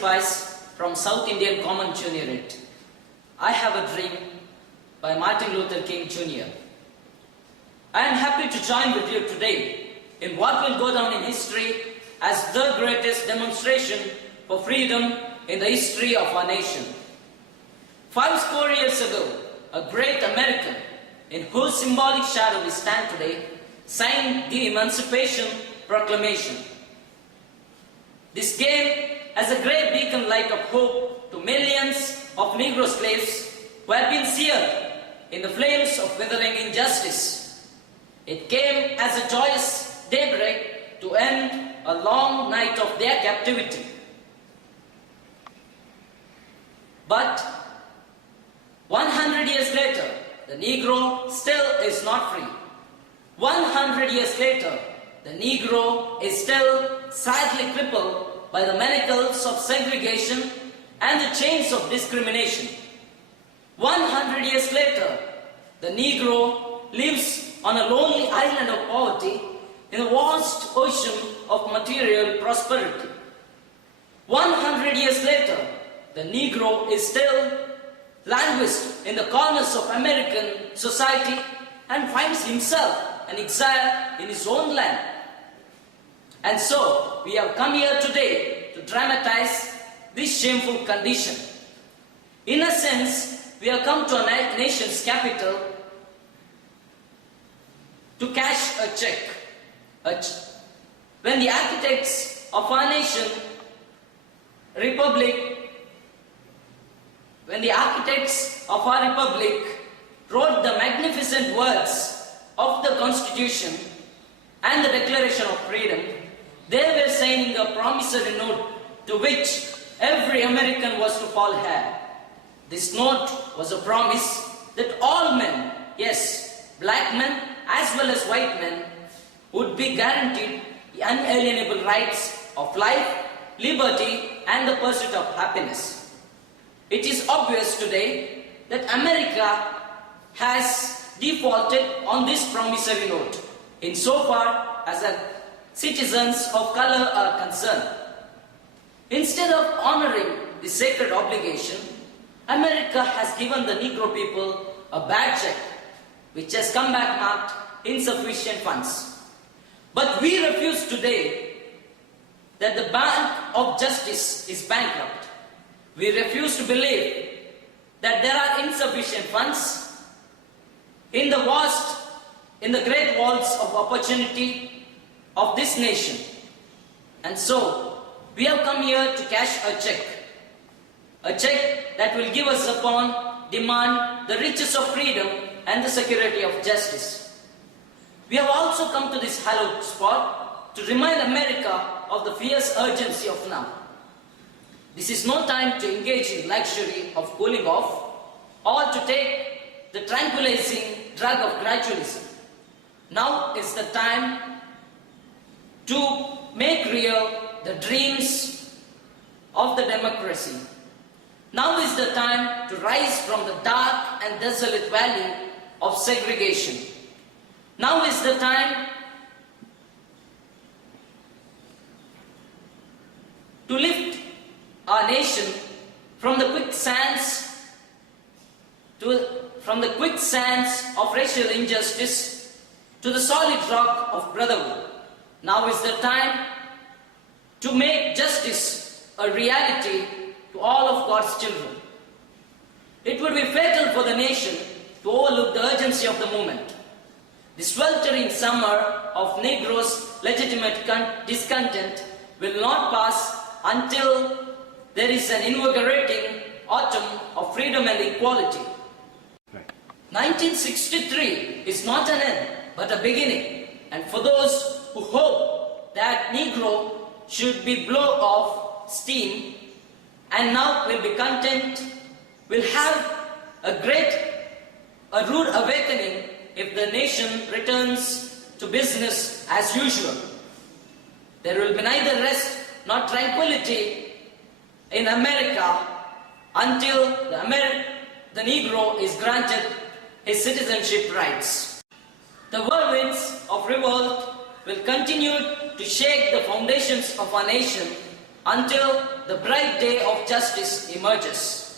Principis from South Indian Common Juniorate. I Have a Dream by Martin Luther King Jr. I am happy to join with you today in what will go down in history as the greatest demonstration for freedom in the history of our nation. 50 years ago, a great American, in whose symbolic shadow we stand today, signed the Emancipation Proclamation. This came as a great beacon light of hope to millions of Negro slaves who had been seared in the flames of withering injustice. It came as a joyous daybreak to end a long night of their captivity. But 100 years later, the Negro still is not free. 100 years later, the Negro is still sadly crippled by the manacles of segregation and the chains of discrimination. 100 years later, the Negro lives on a lonely island of poverty in a vast ocean of material prosperity. 100 years later, the Negro is still languished in the corners of American society and finds himself an exile in his own land. And so, we have come here today to dramatize this shameful condition. In a sense, we have come to a nation's capital to cash a check. When the architects of our nation, wrote the magnificent words of the Constitution and the Declaration of Freedom, they were signing a promissory note to which every American was to fall heir. This note was a promise that all men, yes, black men as well as white men, would be guaranteed the unalienable rights of life, liberty, and the pursuit of happiness. It is obvious today that America has defaulted on this promissory note insofar as the citizens of color are concerned. Instead of honoring the sacred obligation, America has given the Negro people a bad check, which has come back marked insufficient funds. But we refuse today that the Bank of Justice is bankrupt. We refuse to believe that there are insufficient funds in the great vaults of opportunity of this nation. And so, we have come here to cash a check that will give us upon demand the riches of freedom and the security of justice. We have also come to this hallowed spot to remind America of the fierce urgency of now. This is no time to engage in luxury of cooling off or to take the tranquilizing drug of gradualism. Now is the time to make real the dreams of the democracy. Now is the time to rise from the dark and desolate valley of segregation. Now is the time to lift our nation from the quicksands of racial injustice to the solid rock of brotherhood. Now is the time to make justice a reality to all of God's children. It would be fatal for the nation to overlook the urgency of the moment. The sweltering summer of Negroes' legitimate discontent will not pass until there is an invigorating autumn of freedom and equality. 1963 is not an end, but a beginning. And for those who hope that Negro should be blow off steam and now will be content, will have a rude awakening if the nation returns to business as usual. There will be neither rest nor tranquility in America until the Negro is granted his citizenship rights. The whirlwinds of revolt will continue to shake the foundations of our nation until the bright day of justice emerges.